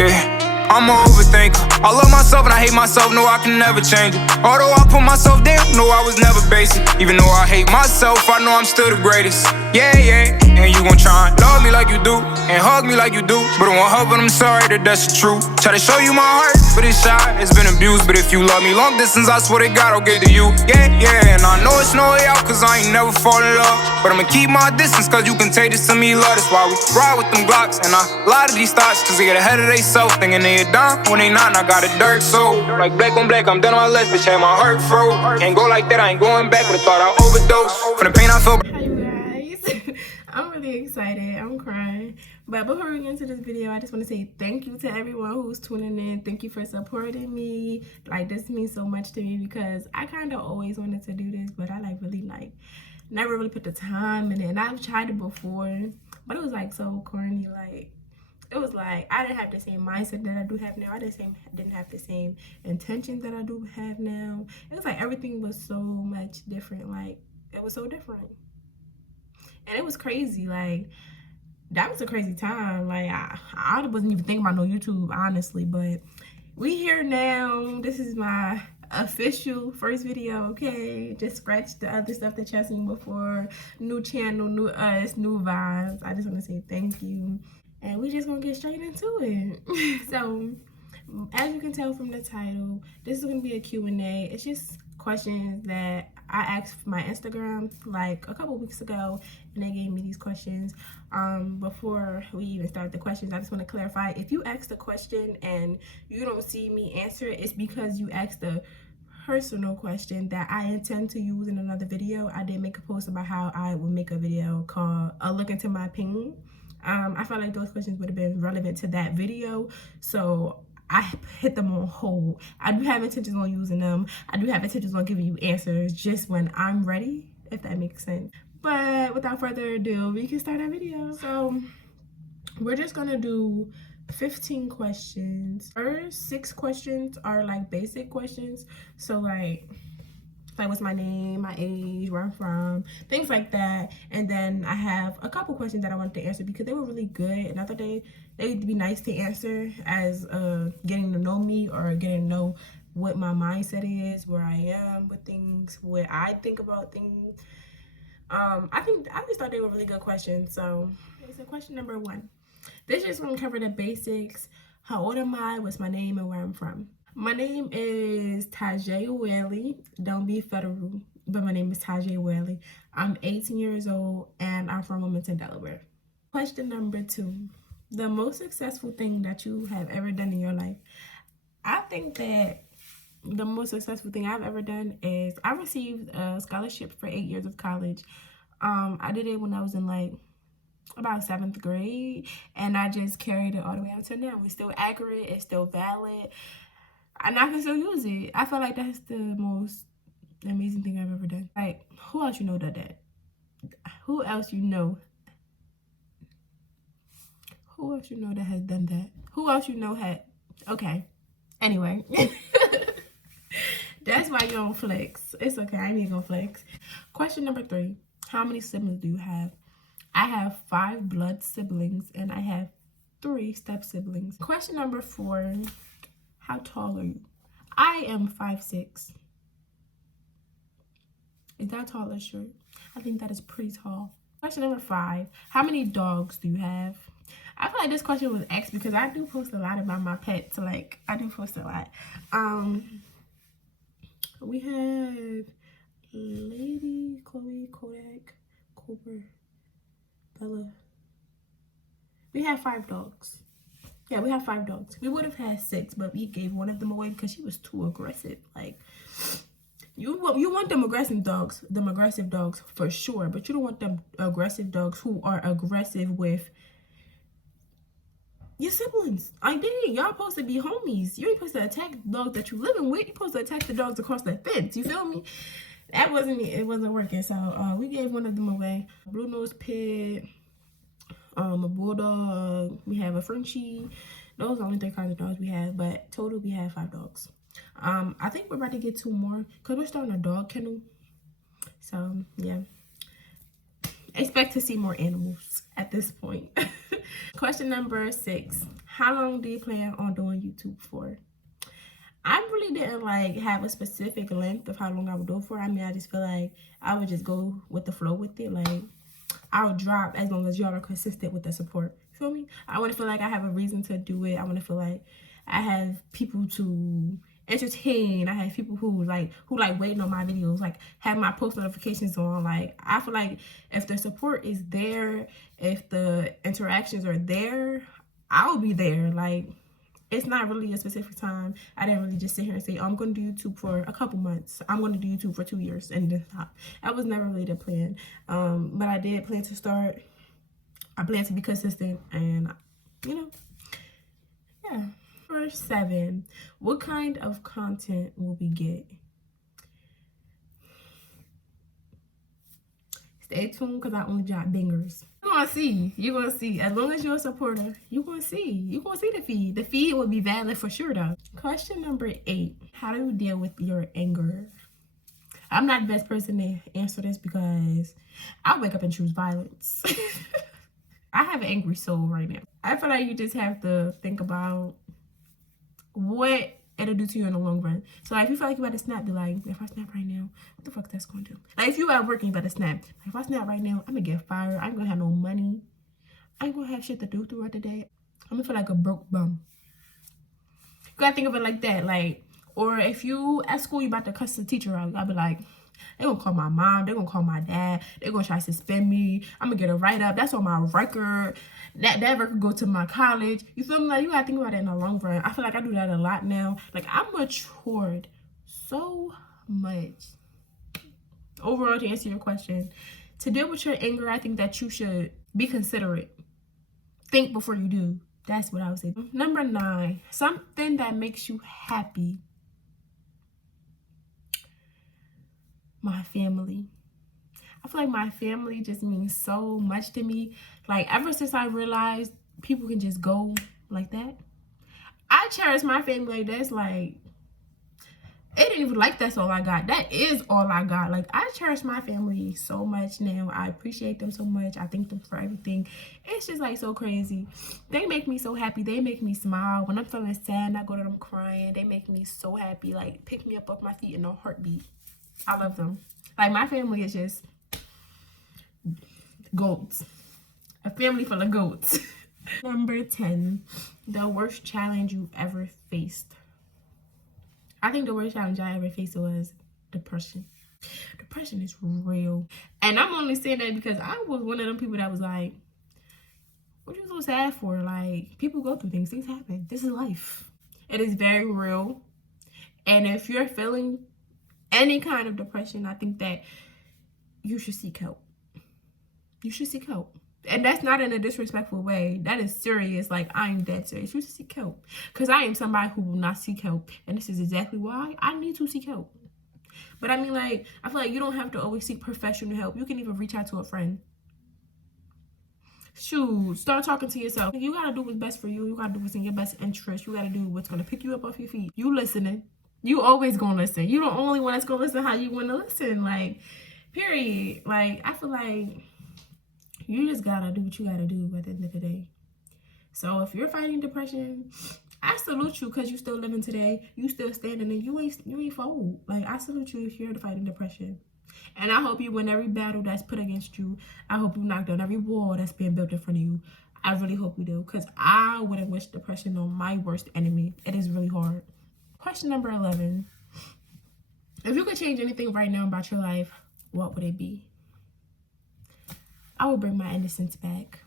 Yeah. I'm an overthinker. I love myself and I hate myself, know I can never change it. Although I put myself down, know I was never basic. Even though I hate myself, I know I'm still the greatest. Yeah, yeah, and you gon' try and love me like you do, and hug me like you do, but I won't hug, but I'm sorry that that's the truth. Try to show you my heart, but it's shy, it's been abused. But if you love me long distance, I swear to God I'll get to you. Yeah, yeah, and I know it's no way out, cause I ain't never fall in love, but I'ma keep my distance, cause you can take this to me, love. That's why we ride with them Glocks, and I lie to these thoughts, cause they get ahead of they self, thinking they are done when they not, and I got a dark soul. Like black on black, I'm done on my left, bitch, had my heart froze. Can't go like that, I ain't going back, but I thought I overdosed. From the pain I feel. Hi you guys, I'm really excited, I'm crying. But before we get into this video, I just want to say thank you to everyone who's tuning in. Thank you for supporting me. Like, this means so much to me because I kind of always wanted to do this, but I never really put the time in it. And I've tried it before, but it was like so corny. Like, it was like I didn't have the same mindset that I do have now. I didn't have the same intentions that I do have now. It was like everything was so much different. Like, it was so different. And it was crazy. Like, that was a crazy time. Like, I wasn't even thinking about no YouTube, honestly. But we here now. This is my official first video, okay? Just scratch the other stuff that y'all seen before. New channel, new us, new vibes. I just want to say thank you. And we just gonna get straight into it. So, as you can tell from the title, this is gonna be a Q&A. It's just questions that I asked my Instagram like a couple weeks ago, and they gave me these questions. Before we even start the questions, I just want to clarify, if you ask the question and you don't see me answer it, it's because you asked a personal question that I intend to use in another video. I did make a post about how I would make a video called a look into my opinion. I felt like those questions would have been relevant to that video, so I hit them on hold. I do have intentions on using them. I do have intentions on giving you answers just when I'm ready, if that makes sense. But without further ado, we can start our video. So we're just gonna do 15 questions. First 6 questions are like basic questions. So like what's my name, my age, where I'm from, things like that. And then I have a couple questions that I wanted to answer because they were really good, and I thought they'd be nice to answer as getting to know me or getting to know what my mindset is, where I am with things, what I think about things. I just thought they were really good questions. So question number 1. This just gonna cover the basics. How old am I? What's my name and where I'm from? My name is Tajay Whaley. Don't be federal, but my name is Tajay Whaley. I'm 18 years old and I'm from Wilmington, Delaware. Question number 2. The most successful thing that you have ever done in your life. I think that the most successful thing I've ever done is I received a scholarship for 8 years of college. I did it when I was in like about 7th grade, and I just carried it all the way up to now. It's still accurate, it's still valid, and I can still use it. I feel like that's the most amazing thing I've ever done. Like, who else you know did that? Who else you know? Who else you know that has done that? Who else you know had? Okay. Anyway. That's why you don't flex. It's okay. I ain't even gonna flex. Question number 3. How many siblings do you have? I have 5 blood siblings and I have 3 step siblings. Question number 4. How tall are you? I am 5'6". Is that tall or short? I think that is pretty tall. Question number 5. How many dogs do you have? I feel like this question was asked because I do post a lot about my pets. Like, I do post a lot. We have Lady, Chloe, Kodak, Cooper, Bella. We have 5 dogs. Yeah, we have 5 dogs. We would have had 6, but we gave one of them away because she was too aggressive. Like, you want them aggressive dogs for sure, but you don't want them aggressive dogs who are aggressive with your siblings. Like, dang, y'all supposed to be homies. You ain't supposed to attack the dogs that you living with. You supposed to attack the dogs across the fence. You feel me? That wasn't it. It wasn't working. So we gave one of them away. Blue nose pit. A bulldog, we have a Frenchie. Those are the only 3 kinds of dogs we have, but total we have 5 dogs. I think we're about to get 2 more because we're starting a dog kennel. So yeah, expect to see more animals at this point. Question number 6. how long do you plan on doing YouTube for? I really didn't like have a specific length of how long I would do it for. I mean, I just feel like I would just go with the flow with it. Like, I'll drop as long as y'all are consistent with the support. Feel me? I want to feel like I have a reason to do it. I want to feel like I have people to entertain. I have people who like waiting on my videos, like have my post notifications on. Like, I feel like if the support is there, if the interactions are there, I'll be there. Like, it's not really a specific time. I didn't really just sit here and say, oh, I'm going to do YouTube for a couple months. I'm going to do YouTube for 2 years and then stop. That was never really the plan. But I did plan to start. I plan to be consistent and, you know, yeah. Number 7, what kind of content will we get? Stay tuned because I only drop bangers. You're gonna see. You're gonna see. As long as you're a supporter, you're gonna see. You're gonna see the feed. The feed will be valid for sure though. Question number 8. How do you deal with your anger? I'm not the best person to answer this because I wake up and choose violence. I have an angry soul right now. I feel like you just have to think about what it'll do to you in the long run. So like, if you feel like you about to snap, be like, if I snap right now, what the fuck that's gonna do? Like, if you at work and you about to snap, like, if I snap right now, I'm gonna get fired. I ain't gonna have no money. I ain't gonna have shit to do throughout the day. I'm gonna feel like a broke bum. You gotta think of it like that. Like, or if you at school, you about to cuss the teacher out, I'll be like, they gonna call my mom, they gonna call my dad, they gonna try to suspend me, I'm gonna get a write-up, that's on my record, that record go to my college. You feel me? Like, you gotta think about it in the long run. I feel like I do that a lot now. Like, I'm matured so much. Overall, to answer your question, to deal with your anger, I think that you should be considerate. Think before you do. That's what I would say. Number 9, something that makes you happy. My family. I feel like my family just means so much to me. Like, ever since I realized people can just go like that, I cherish my family. That's like, it ain't even like that's all I got. That is all I got. Like, I cherish my family so much now. I appreciate them so much. I thank them for everything. It's just like so crazy. They make me so happy. They make me smile. When I'm feeling sad and I go to them crying, they make me so happy. Like, pick me up off my feet in a heartbeat. I love them. Like, my family is just goats. A family full of goats. Number 10, the worst challenge you ever faced. I think the worst challenge I ever faced was depression. Depression is real. And I'm only saying that because I was one of them people that was like, what are you so sad for? Like, people go through things. Things happen. This is life. It is very real. And if you're feeling any kind of depression, I think that you should seek help. You should seek help. And that's not in a disrespectful way. That is serious. Like, I'm dead serious. You should seek help. Because I am somebody who will not seek help. And this is exactly why I need to seek help. But I mean, like, I feel like you don't have to always seek professional help. You can even reach out to a friend. Shoot, start talking to yourself. You got to do what's best for you. You got to do what's in your best interest. You got to do what's going to pick you up off your feet. You listening. You always gonna listen. You the only one that's gonna listen how you want to listen. Like, period. Like, I feel like you just gotta do what you gotta do at the end of the day. So if you're fighting depression, I salute you because you still living today. You still standing and you ain't fold. Like, I salute you if you're fighting depression. And I hope you win every battle that's put against you. I hope you knock down every wall that's being built in front of you. I really hope you do, because I wouldn't wish depression on my worst enemy. It is really hard. Question number 11. If you could change anything right now about your life, what would it be? I would bring my innocence back.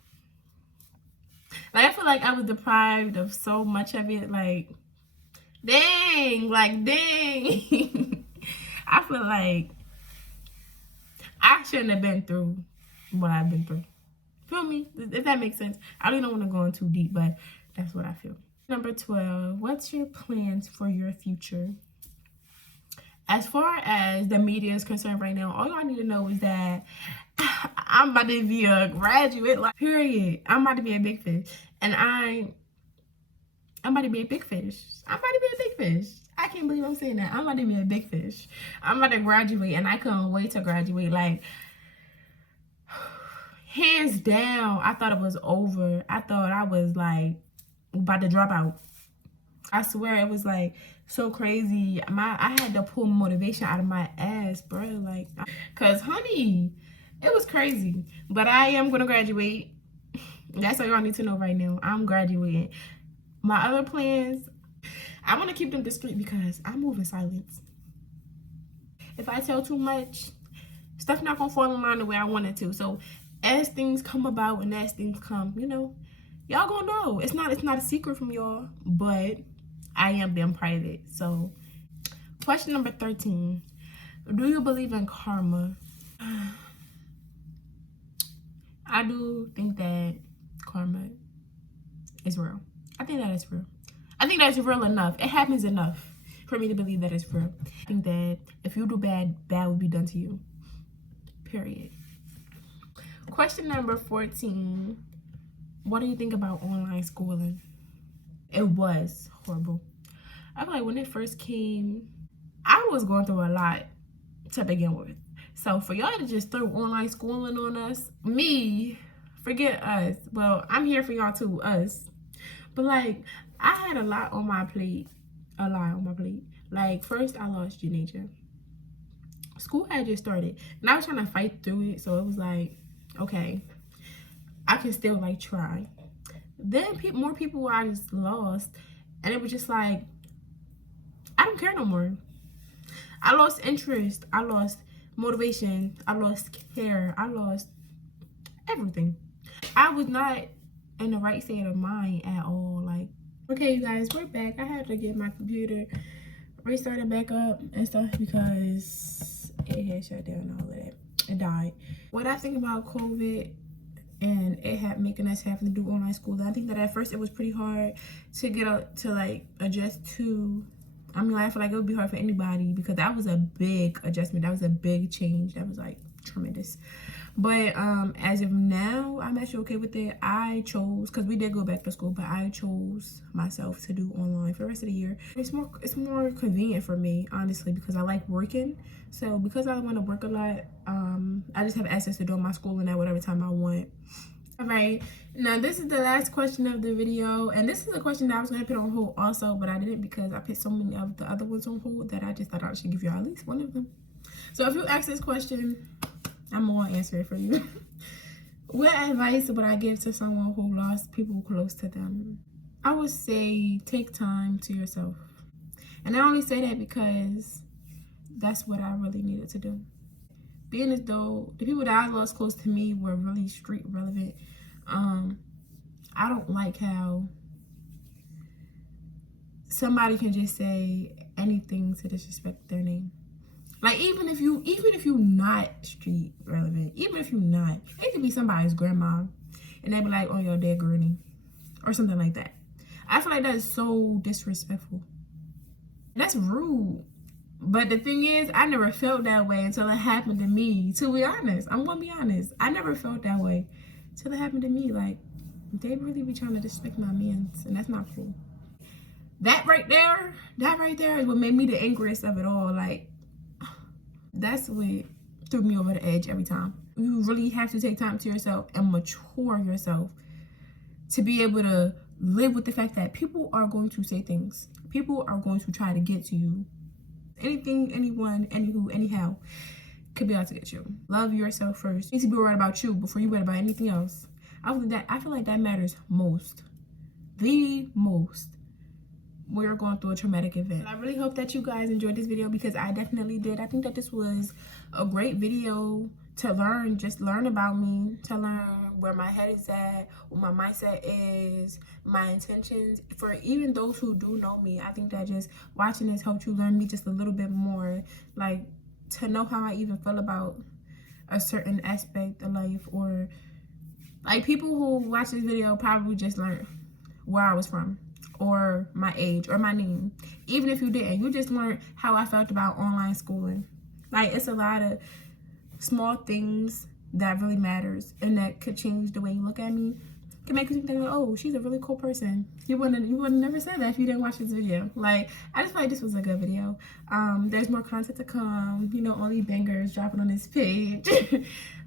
Like, I feel like I was deprived of so much of it. Like, dang. I feel like I shouldn't have been through what I've been through. Feel me? If that makes sense. I really don't want to go in too deep, but that's what I feel. Number 12, what's your plans for your future? As far as the media is concerned right now, all y'all need to know is that I'm about to be a graduate, like, period. I'm about to be a big fish. And I'm about to be a big fish. I'm about to be a big fish. I can't believe I'm saying that. I'm about to be a big fish. I'm about to graduate, and I couldn't wait to graduate. Like, hands down, I thought it was over. I thought I was, like, about to drop out. I swear it was like so crazy. I had to pull motivation out of my ass, bro. Like, cause honey, it was crazy. But I am gonna graduate. That's all y'all need to know right now. I'm graduating. My other plans, I want to keep them discreet because I move in silence. If I tell too much, stuff not gonna fall in line the way I want it to. So as things come about and as things come, you know, y'all gonna know. It's not a secret from y'all, but I am being private. So question number 13. Do you believe in karma? I do think that karma is real. I think that it's real. I think that's real enough. It happens enough for me to believe that it's real. I think that if you do bad, bad will be done to you. Period. Question number 14. What do you think about online schooling? It was horrible. I feel like when it first came, I was going through a lot to begin with. So for y'all to just throw online schooling on us, me, forget us. Well, I'm here for y'all too, us. But like, I had a lot on my plate. A lot on my plate. Like, first I lost Janasia. School had just started. And I was trying to fight through it. So it was like, okay, I can still like try. Then more people I just lost. And it was just like, I don't care no more. I lost interest. I lost motivation. I lost care. I lost everything. I was not in the right state of mind at all. Like, okay, you guys, we're back. I had to get my computer restarted back up and stuff because it had shut down and all of that. It died. What I think about COVID and it had making us having to do online school, I think that at first it was pretty hard to get to like adjust to. I mean, I feel like it would be hard for anybody because that was a big adjustment. That was a big change. That was like tremendous. But as of now, I'm actually okay with it. I chose, because we did go back to school, but I chose myself to do online for the rest of the year. It's more convenient for me, honestly, because I like working. So because I want to work a lot, I just have access to doing my schooling at whatever time I want. All right, now this is the last question of the video, and this is a question that I was going to put on hold also, but I didn't because I put so many of the other ones on hold that I just thought I should give you at least one of them. So if you ask this question, I'm going to answer it for you. What advice would I give to someone who lost people close to them? I would say take time to yourself. And I only say that because that's what I really needed to do. Being as though the people that I lost close to me were really street relevant. I don't like how somebody can just say anything to disrespect their name. Like, even if you not street relevant, even if you're not, it could be somebody's grandma and they be like, oh, your dead granny or something like that. I feel like that is so disrespectful. That's rude. But the thing is, I never felt that way until it happened to me. To be honest, I'm gonna be honest. I never felt that way until it happened to me. Like, they really be trying to disrespect my mans, and that's not cool. That right there is what made me the angriest of it all. Like, that's what threw me over the edge every time. You really have to take time to yourself and mature yourself to be able to live with the fact that people are going to say things. People are going to try to get to you. Anything, anyone, anywho, anyhow, could be out to get you. Love yourself first. You need to be worried about you before you worry about anything else. I feel like that matters most. The most. When you're going through a traumatic event. I really hope that you guys enjoyed this video because I definitely did. I think that this was a great video to learn, just learn about me, to learn where my head is at, what my mindset is, my intentions. For even those who do know me, I think that just watching this helped you learn me just a little bit more, like to know how I even feel about a certain aspect of life, or like people who watch this video probably just learned where I was from, or my age, or my name. Even if you didn't, you just learned how I felt about online schooling. Like, it's a lot of small things that really matters and that could change the way you look at me. can make you think like, oh, she's a really cool person. You wouldn't never said that if you didn't watch this video. Like, I just feel like this was a good video. There's more content to come, you know, only bangers dropping on this page.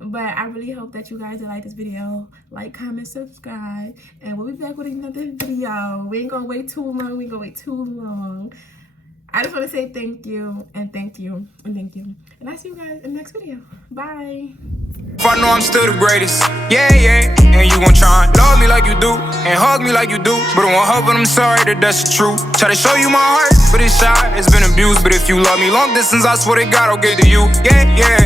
But I really hope that you guys like this video. Like, comment, subscribe, and we'll be back with another video. We ain't gonna wait too long. I just want to say thank you, and thank you, and thank you. And I see you guys in the next video. Bye. If I know I'm still the greatest, yeah, and you gon' try and love me like you do, and hug me like you do, but I won't hug, but I'm sorry that that's the truth. Try to show you my heart, but it's shy, it's been abused. But if you love me long distance, I swear to God I'll give to you, yeah.